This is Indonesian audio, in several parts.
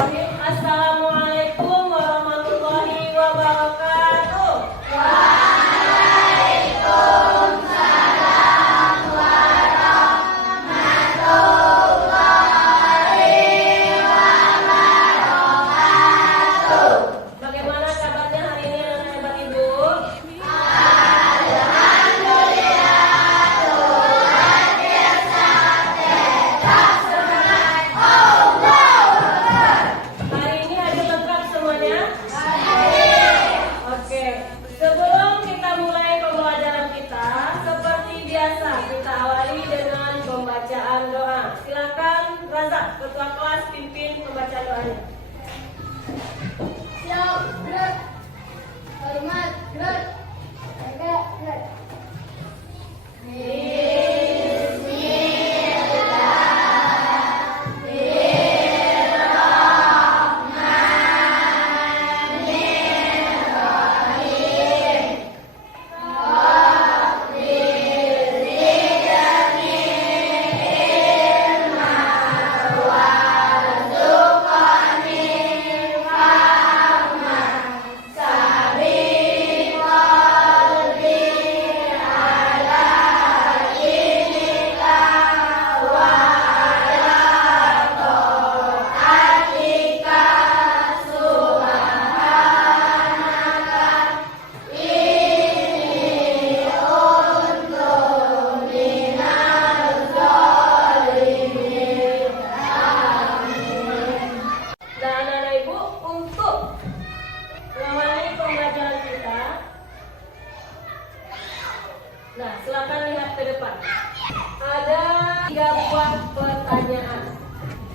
Bismillahirrahmanirrahim. Assalamualaikum warahmatullahi wabarakatuh. Bagaimana kabarnya hari ini anak-anak Bapak Ibu? Hari ini hadir lengkap semuanya? Oke, sebelum kita mulai pembelajaran kita, seperti biasa kita awali dengan pembacaan doa. Silakan Razak, ketua kelas, pimpin pembacaan doanya. Siap, gerak. Hormat, gerak. Jaga, gerak. Dan anak-anak Ibu, untuk mengawali pembelajaran kita, nah silakan lihat ke depan. Ada 3 buah pertanyaan.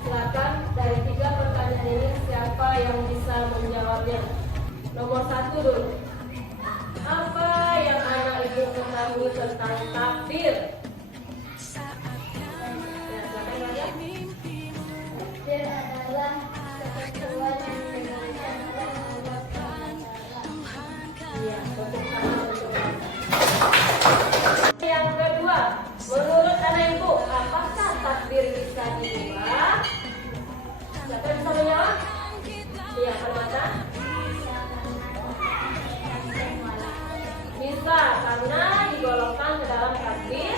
Silakan dari 3 pertanyaan ini siapa yang bisa menjawabnya. Nomor 1 dulu. Apa yang anak Ibu ketahui tentang takdir? Ya, silakan lihat. Takdir adalah ketentuan yang diberikan oleh Allah Ta'ala. Iya, tepuk tangan untuk Anda. Yang kedua, menurut anak Ibu, apakah takdir bisa diubah? Siapa yang bisa menjawab? Iya, Permata. Bisa, karena digolongkan ke dalam takdir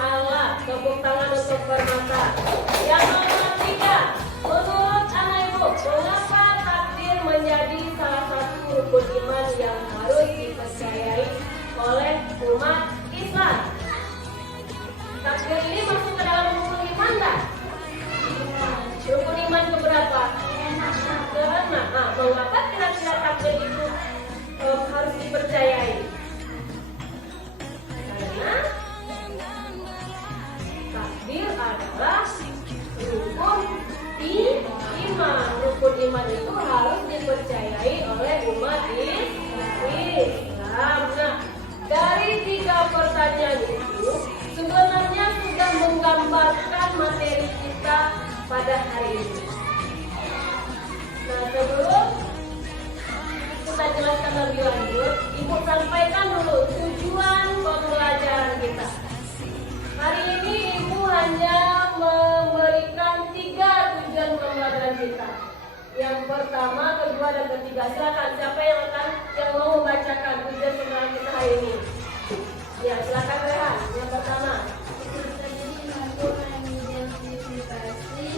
Allah. Tepuk tangan untuk Permata. Yang nomor 3, menurut anak Ibu, mengapa takdir menjadi salah satu rukun iman yang harus dipercayai oleh umat Islam? Takdir ini masuk ke dalam rukun iman enggak? Rukun iman keberapa? Keenam. Nah, mengapa kira-kira takdir itu harus dipercayai? Karena takdir adalah rukun iman. Rukun iman itu harus dipercayai oleh umat Islam. Nah, dari 3 pertanyaan itu sebenarnya sudah menggambarkan materi kita pada hari ini. Nah, sebelum kita jelaskan lebih lanjut, Ibu sampaikan dulu tujuan pembelajaran kita. Hari ini Ibu hanya memberikan 3 tujuan pembelajaran kita. Yang pertama, kedua, dan ketiga. Silakan siapa yang mau membacakan tujuan pembelajaran kita hari ini? Ya, silakan Rehan. Yang pertama. Jadi mampu mengidentifikasi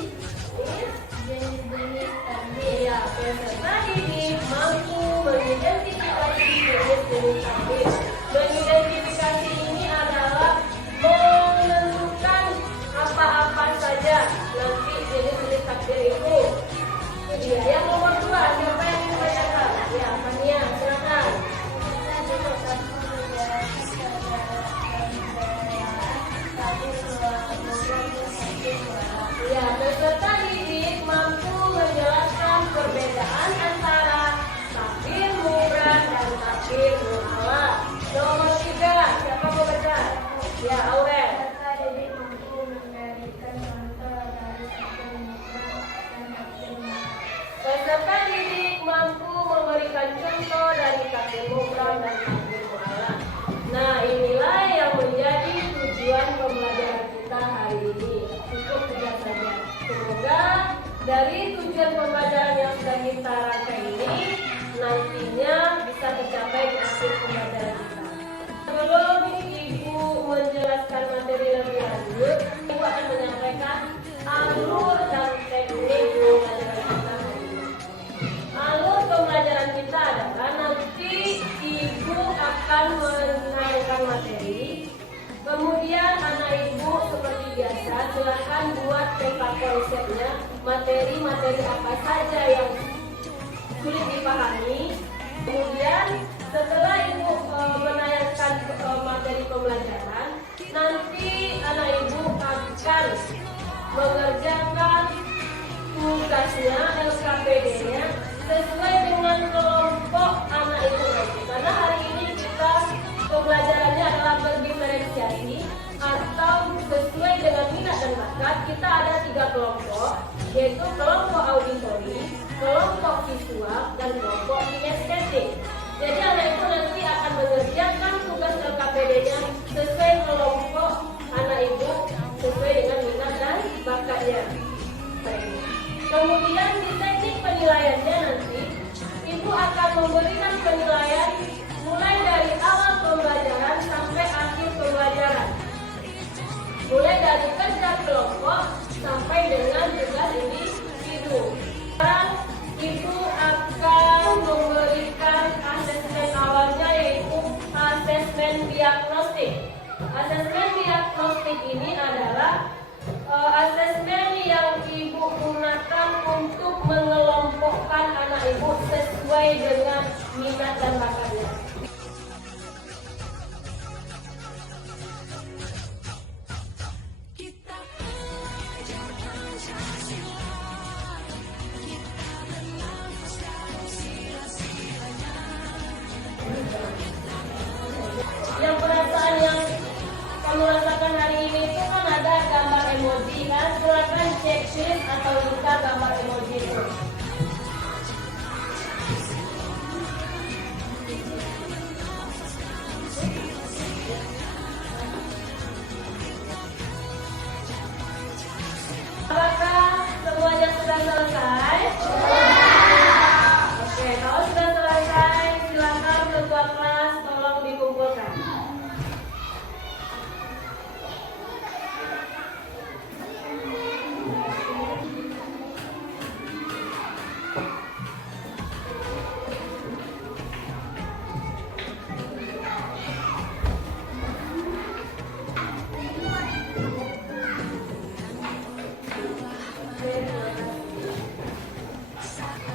jenis-jenis takdir. Iya, peserta didik mampu mengidentifikasi jenis-jenis takdir. Mengidentifikasi ini adalah menentukan apa-apa saja nanti jenis-jenis takdir itu. Iya, yang nomor 2, siapa yang membacakan? Ya, Fania, silakan. Ya, peserta didik mampu menjelaskan perbedaan antara takdir murah dan takdir mu'alaf. Nomor 3, siapa mau baca? Ya, Aurel. Peserta didik mampu memberikan contoh dari takdir mutlak dan takdir mutlak. Peserta didik mampu memberikan contoh dari takdir mu'alaf dan takdir mu'alaf. Nah, inilah yang menjadi tujuan pembelajaran kita hari ini. Cukup 3 saja. Semoga dari tujuan tujuan pembelajaran yang sudah kita rangkai ini nantinya bisa tercapai di akhir pembelajaran kita. Sebelum Ibu menjelaskan materi lebih lanjut, Ibu akan menyampaikan alur dan teknik pembelajaran kita. Alur pembelajaran kita adalah nanti Ibu akan menanyakan materi, kemudian anak Ibu seperti biasa silahkan buat peta konsepnya, materi-materi apa saja yang sulit dipahami. Kemudian setelah Ibu menanyakan materi pembelajaran, nanti anak Ibu akan mengerjakan tugasnya, LKPD-nya sesuai dengan kelompok anak Ibu nanti. Karena hari ini kita pembelajarannya adalah berdiferensiasi atau sesuai dengan minat dan bakat. Kita ada 3 kelompok, yaitu kelompok auditori, kelompok visual, dan kelompok kinestetik. Jadi anak Ibu nanti akan mengerjakan tugas LKPD-nya sesuai kelompok anak Ibu, sesuai dengan minat dan bakatnya. Kemudian di teknik penilaiannya nanti Ibu akan memberikan penilaian mulai dari awal pembelajaran sampai akhir pembelajaran, mulai dari kerja kelompok sampai dengan tugas individu. Sekarang Ibu akan memberikan asesmen awalnya, yaitu asesmen diagnostik. Asesmen diagnostik ini adalah asesmen yang Ibu gunakan untuk mengelompokkan anak Ibu sesuai dengan minat dan bakatnya. Yang perasaan yang kamu rasakan hari ini itu kan ada gambar emoji kan? Silakan checklist atau buka gambar emoji itu. Apakah semuanya sudah selesai? Oke, kalau sudah selesai, silakan ketua kelas tolong dikumpulkan.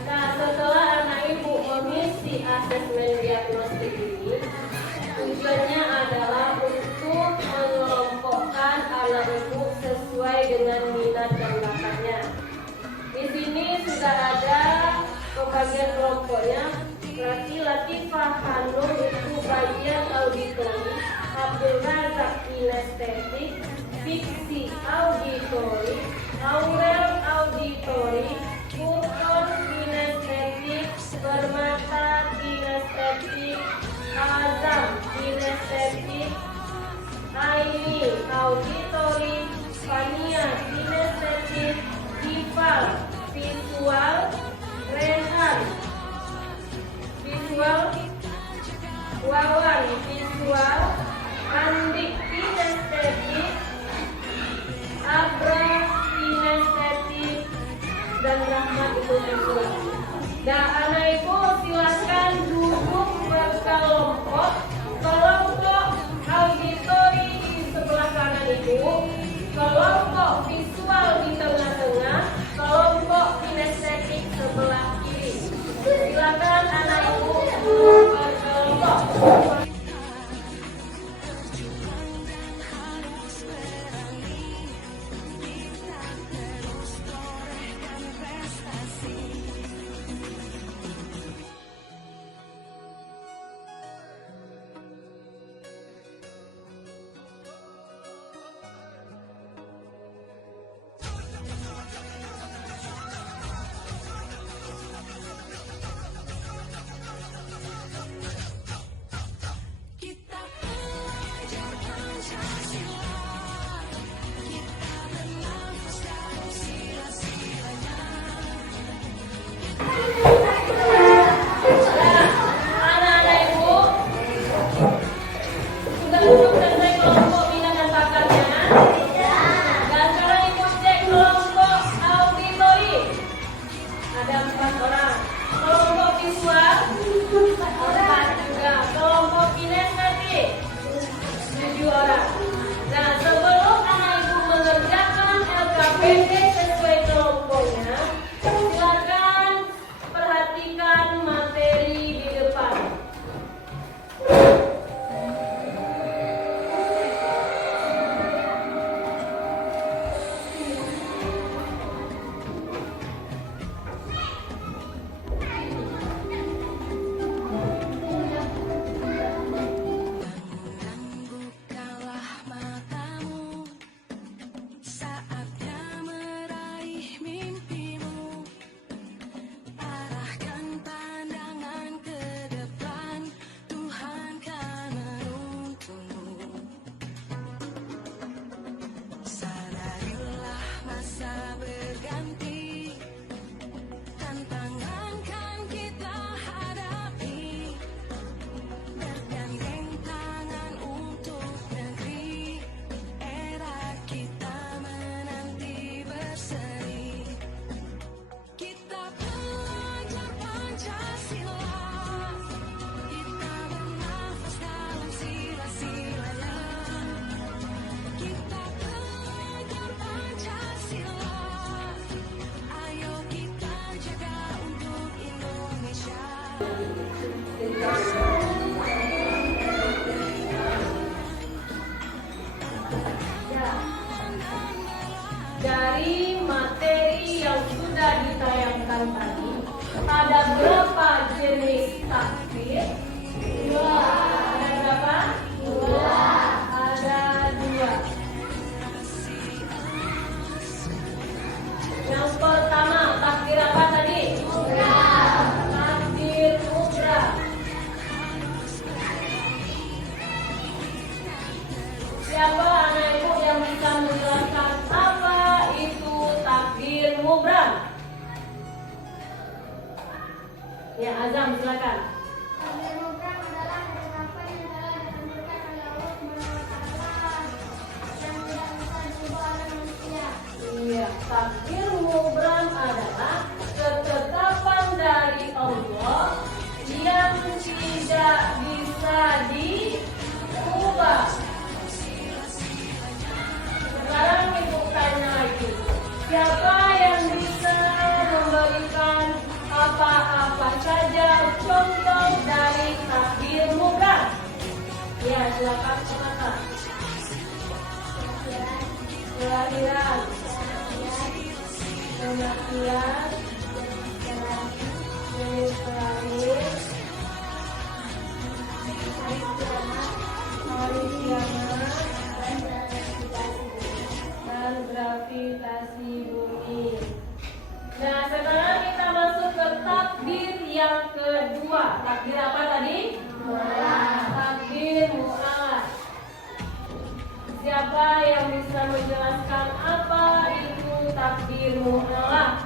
Nah, setelah anak Ibu mengisi asesmen diagnostik ini, tujuannya adalah untuk mengelompokkan anak Ibu sesuai dengan minat dan bakatnya. Di sini sudah ada pembagian kelompoknya. Berarti Latifah Hanum itu bagian auditori, Abdul Razak kinestetik, Fiksi auditori, Aurel auditori, Furqon kinestetik, Permata kinestetik, Azam kinestetik, Aini auditori, Fania kinestetik, Ifal visual, Rehan visual, Wawan visual, Andik kinestetik, Abra kinestetik, dan Rahmat itu visual. Dan anak Ibu silakan duduk berkelompok. Kelompok auditori di sebelah kanan Ibu, kelompok visual di tengah-tengah, kelompok materi yang sudah ditayangkan tadi, ada berapa jenis takbir? Dua. Ada berapa? Dua. Ada dua. Yang pertama, takbir apa tadi? Mubram. Takbir mubram. Siapa anak ibu yang bisa menjelaskan apa itu takbir mubram? Ya, Azam silakan. Takbir mubram adalah ungkapan yang telah ditentukan oleh Allah Subhanahu wa Ta'ala yang tidak bisa diubah oleh manusia. Iya, takbir mubram adalah ketetapan dari Allah yang tidak bisa diubah. Sekarang ibu tanya lagi, siapa yang bisa memberikan apa-apa saja contoh dari takbir mubram? Ya, silakan katakan. Kelahiran, kematian, jenis kelamin, hari kiamat, dan gravitasi bumi. Nah, sekarang kita masuk ke takbir yang kedua. Takbir apa tadi? Mu'alah. Takbir mu'alah. Siapa yang bisa menjelaskan apa itu takbir mu'alah?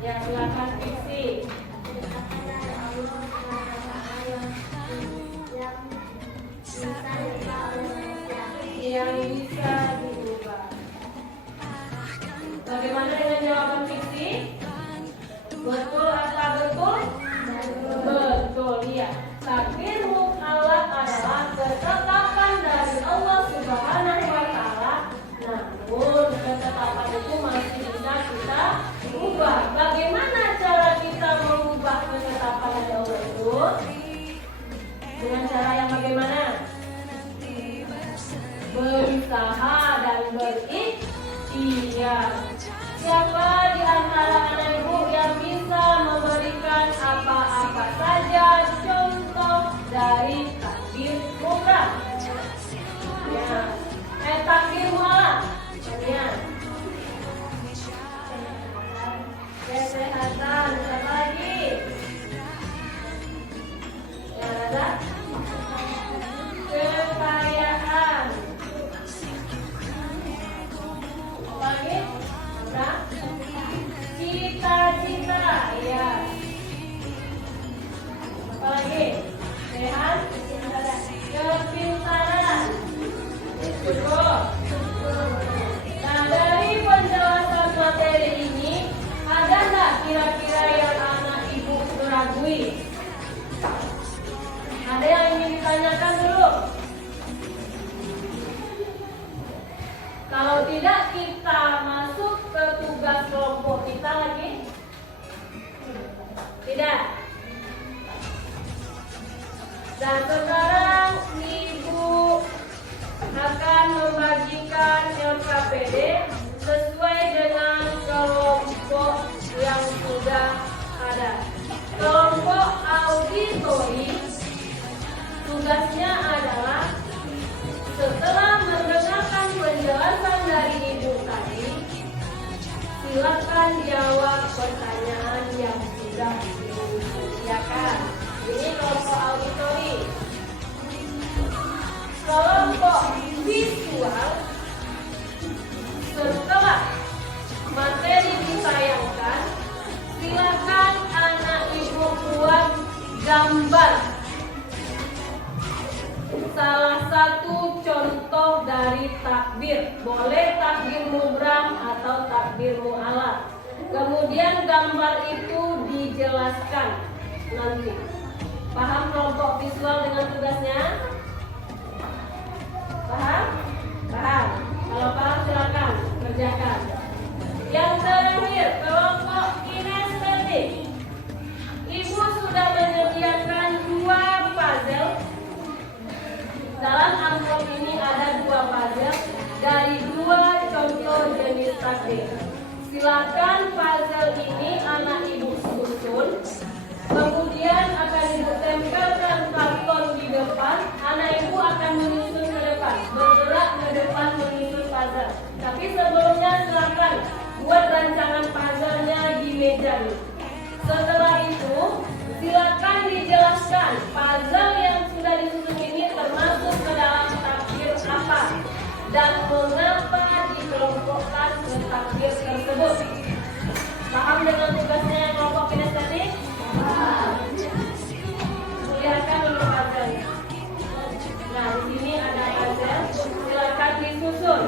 Ya, silakan Fiksi. Yang bisa diubah. Bagaimana dengan jawaban Fiksi? Betul atau betul? Betul, ya. Takbir mu'alah adalah ketetapan dari Allah Subhanahu wa Ta'ala. Namun ketetapan itu masih bisa kita ubah. Bagaimana cara kita mengubah ketetapan dari Allah itu? Dengan cara yang bagaimana? Berusaha dan berikhtiar. Siapa di antara anak ibu yang bisa memberikan apa-apa saja contoh dari takbir mubram? Ya, takbir mu'alah. Ya. Kesehatan, siapa lagi? Ya, ada? Kekayaan. Apa lagi? Ada? Cita-cita, ya. Apa lagi? Sehat? Kepintaran. Cukup. Nah, dari penjelasan materi ini, ada nggak kira-kira yang anak ibu meragui? Ada yang ingin ditanyakan dulu? Kalau tidak, kita masuk ke tugas kelompok kita lagi. Tidak. Dan sekarang ibu akan membagikan LKPD sesuai dengan kelompok yang sudah ada. Kelompok auditori tugasnya adalah setelah mendengarkan penjelasan dari ibu tadi, silakan jawab pertanyaan yang sudah disediakan. Ini kelompok auditori. Kelompok visual, setelah materi ditayangkan, silakan anak ibu buat gambar salah satu contoh dari takbir. Boleh takbir mubram atau takbir mu'alah. Kemudian gambar itu dijelaskan nanti. Paham kelompok visual dengan tugasnya? Paham? Paham. Kalau paham silakan kerjakan. Yang terakhir, kelompok kinestetik. Ibu sudah menyediakan 2 puzzle. Dalam amplop ini ada 2 puzzle dari 2 contoh jenis takbir. Silakan puzzle ini anak ibu susun. Kemudian akan ibu tempelkan karton di depan. Anak ibu akan menyusun ke depan, bergerak ke depan menyusun puzzle. Tapi sebelumnya silakan buat rancangan puzzle-nya di meja ini. Setelah itu, silakan dijelaskan puzzle yang sudah disusun ini termasuk ke dalam takbir apa dan mengapa dikelompokkan ke takbir tersebut. Paham dengan tugasnya yang kelompok kinestetik? Paham. Lihatkan dulu puzzle-nya. Nah, di sini ada puzzle. Silakan disusun.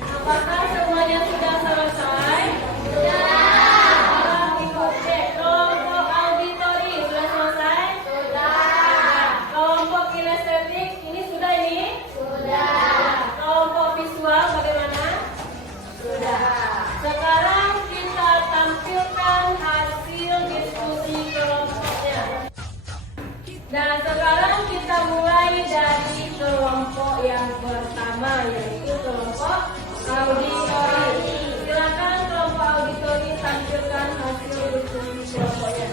Apakah semuanya sudah selesai? Sudah. Ikut cek. Kelompok auditori sudah selesai? Sudah. Kelompok kinestetik ini sudah ini? Sudah. Kelompok visual bagaimana? Sudah. Sekarang kita tampilkan hasil diskusi kelompoknya. Nah, sekarang kita mulai dari kelompok yang pertama, yaitu kelompok auditori. Silakan kelompok auditori tampilkan hasil diskusi kelompoknya.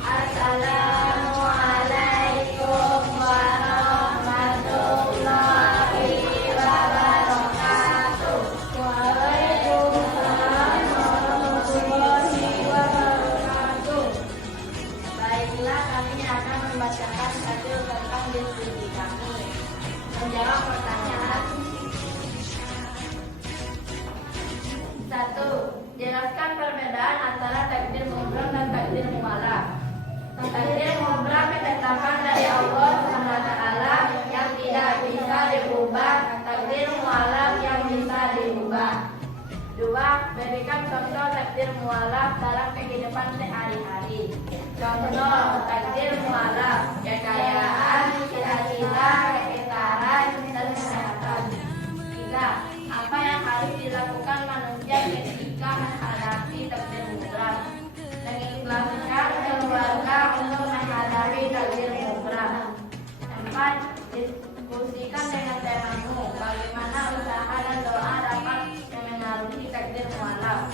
Assalamualaikum warahmatullahi wabarakatuh. Waalaikumsalam ketetapan dari Allah SWT yang tidak bisa dirubah, takdir mualaf yang bisa dirubah. 2. Berikan contoh takdir mualaf dalam kehidupan sehari-hari. Contoh takdir mualaf: kekayaan, cita-cita, kepintaran, dan kesehatan. 3. Apa yang harus dilakukan manusia ketika menghadapi takdir mutlak? Mengikhlaskan keluarga untuk menghadapi takdir mutlak. 4. Diskusikan dengan temanmu bagaimana usaha dan doa dapat memengaruhi takdir mualaf.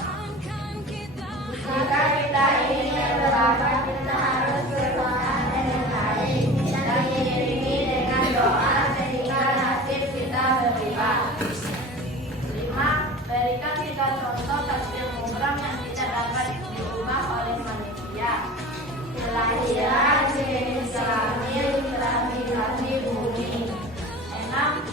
Jika kita ingin berbakat, kita harus berdoa dengan baik dan diiringi dengan doa sehingga nasib kita berubah. 5. Berikan kita contoh takdir mutlak yang tidak dapat diubah oleh manusia. Kelahiran, jenis kelamin, gravitasi bumi. 6.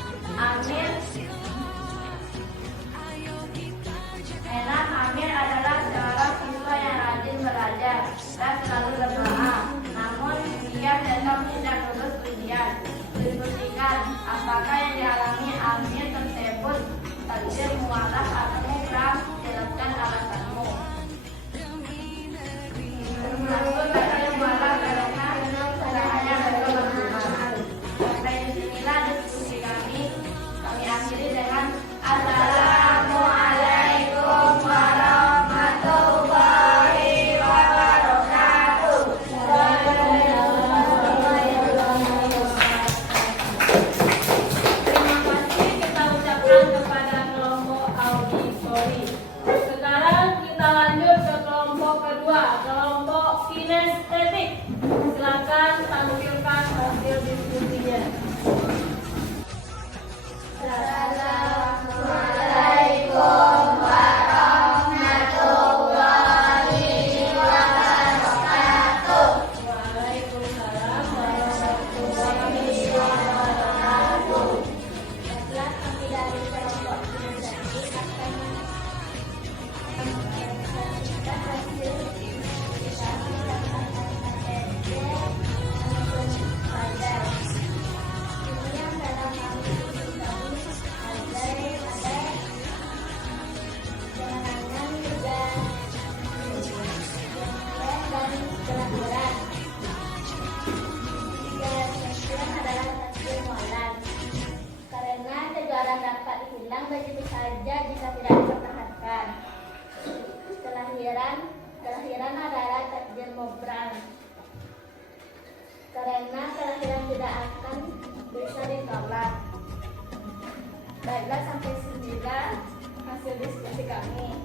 Amir adalah seorang siswa yang rajin belajar dan selalu berdoa. Namun dia tetap tidak lulus ujian. Diskusikan apakah yang dialami Amir tersebut takdir mualaf atau mutlak. Jelaskan alasanmu. Termasuk takdir mualaf karena usahanya berkelanjutan. Sampai disinilah diskusi kami. Kami akhiri dengan Assalamualaikum warahmatullahi wabarakatuh. Terima kasih kita ucapkan kepada kelompok auditori. Sekarang kita lanjut ke kelompok kedua, kelompok kinestetik. Silakan tampilkan hasil diskusinya. Assalamualaikum warahmatullahi wabarakatuh. Waalaikumsalam warahmatullahi wabarakatuh. Setelah kami dari kelompok kinestetik akan mempresentasikan hasil kami mendapatkan materi maupun pelajar. Ini yang dalam hal ini kami ada kemenangan juga dan kelahiran. Yang adalah takdir mualaf. Karena kejuaraan dapat hilang begitu saja jika tidak dipertahankan. Kelahiran adalah takdir mutlak. Karena kelahiran tidak akan bisa ditolak. Baiklah, sampai sinilah hasil diskusi kami.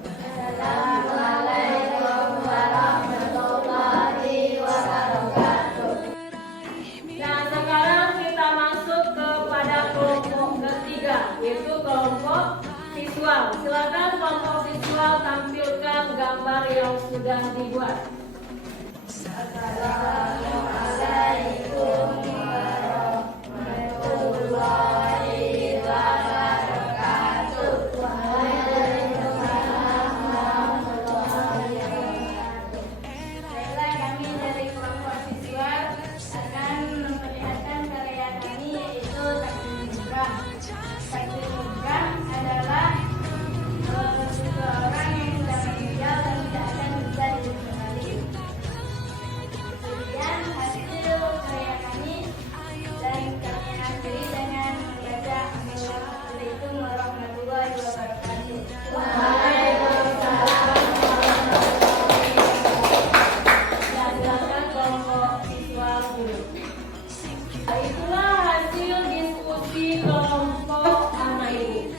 Assalamualaikum warahmatullahi wabarakatuh. Nah, sekarang kita masuk kepada kelompok ketiga, yaitu kelompok visual. Silakan kelompok visual tampilkan gambar yang sudah dibuat. Assalamualaikum warahmatullahi wabarakatuh. Waalaikumsalam warahmatullahi wabarakatuh. Baiklah, kami dari kelompok visual akan memperlihatkan karya kami, yaitu takdir mutlak. Takdir mutlak adalah seseorang yang sudah meninggal dan tidak akan bisa hidup kembali. Kemudian hasil karya kami dan kami akhiri dengan membaca Assalamualaikum warahmatullahi wabarakatuh. Waalaikumsalam warahmatullahi wabarakatuh. Dan silakan kelompok visual dulu. Itulah hasil diskusi kelompok anak ibu.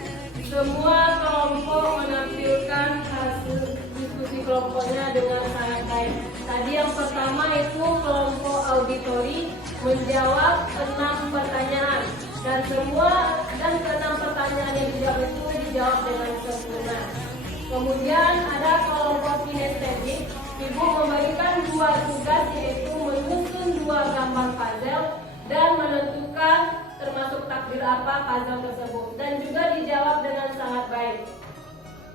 Semua kelompok menampilkan hasil diskusi kelompoknya dengan sangat baik. Tadi yang pertama itu kelompok auditori menjawab 6 pertanyaan dan ke-6 pertanyaan yang dijawab itu dijawab dengan sempurna. Kemudian ada kelompok kinestetik, ibu memberikan 2 tugas, yaitu menyusun 2 gambar puzzle dan menentukan termasuk takdir apa puzzle tersebut, dan juga dijawab dengan sangat baik.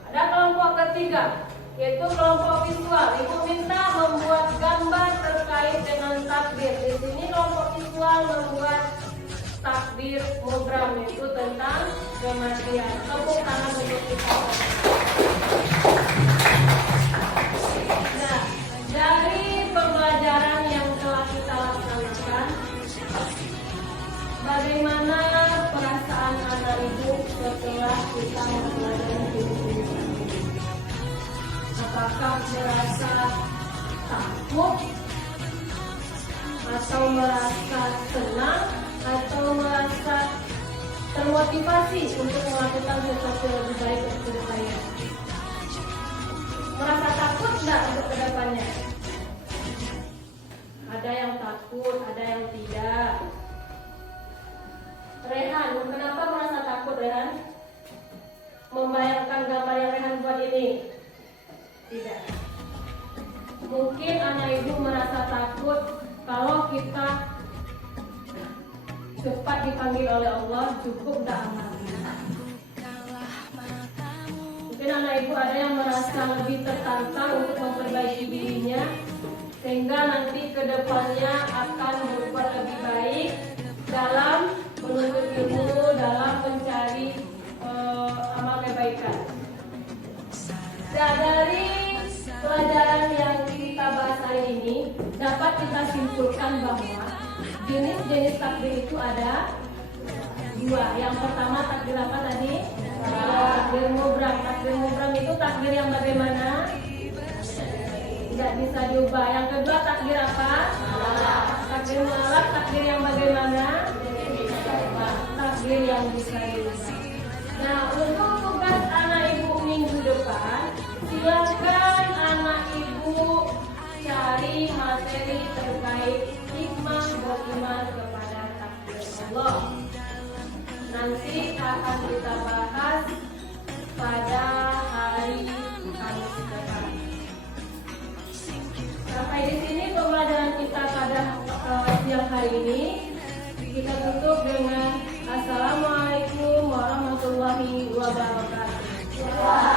Ada kelompok ketiga, yaitu kelompok visual. Ibu minta membuat gambar terkait dengan takbir. Di sini kelompok visual membuat takbir mubram, yaitu tentang kematian. Tepuk tangan untuk kita. Nah, dari pembelajaran yang telah kita laksanakan, bagaimana perasaan anak ibu setelah kita mempelajari ini? Apakah merasa takut, atau merasa senang, atau merasa termotivasi untuk melakukan sesuatu yang lebih baik untuk saya? Merasa takut enggak untuk kedepannya? Ada yang takut, ada yang tidak. Rehan, kenapa merasa takut Rehan? Membayangkan gambar yang Rehan buat ini? Tidak. Mungkin anak ibu merasa takut kalau kita cepat dipanggil oleh Allah, cukup tidak amal. Mungkin anak ibu ada yang merasa lebih tertantang untuk memperbaiki dirinya, sehingga nanti kedepannya akan berbuat lebih baik dalam menuntut ilmu, dalam mencari amal kebaikan. Nah, dari pelajaran yang kita bahas hari ini dapat kita simpulkan bahwa jenis-jenis takbir itu ada dua. Yang pertama takbir apa tadi? Takbir mubram. Takbir mubram itu takbir yang bagaimana? Tidak bisa diubah. Yang kedua takbir apa? Takbir mu'allaq. Takbir yang bagaimana? Takbir yang bisa diubah. Nah, untuk tugas anak ibu minggu depan, silakan anak ibu cari materi terkait hikmah beriman kepada takdir Allah. Nanti akan kita bahas pada hari Kamis depan. Sampai di sini pembelajaran kita pada siang hari ini. Kita tutup dengan Assalamualaikum warahmatullahi wabarakatuh.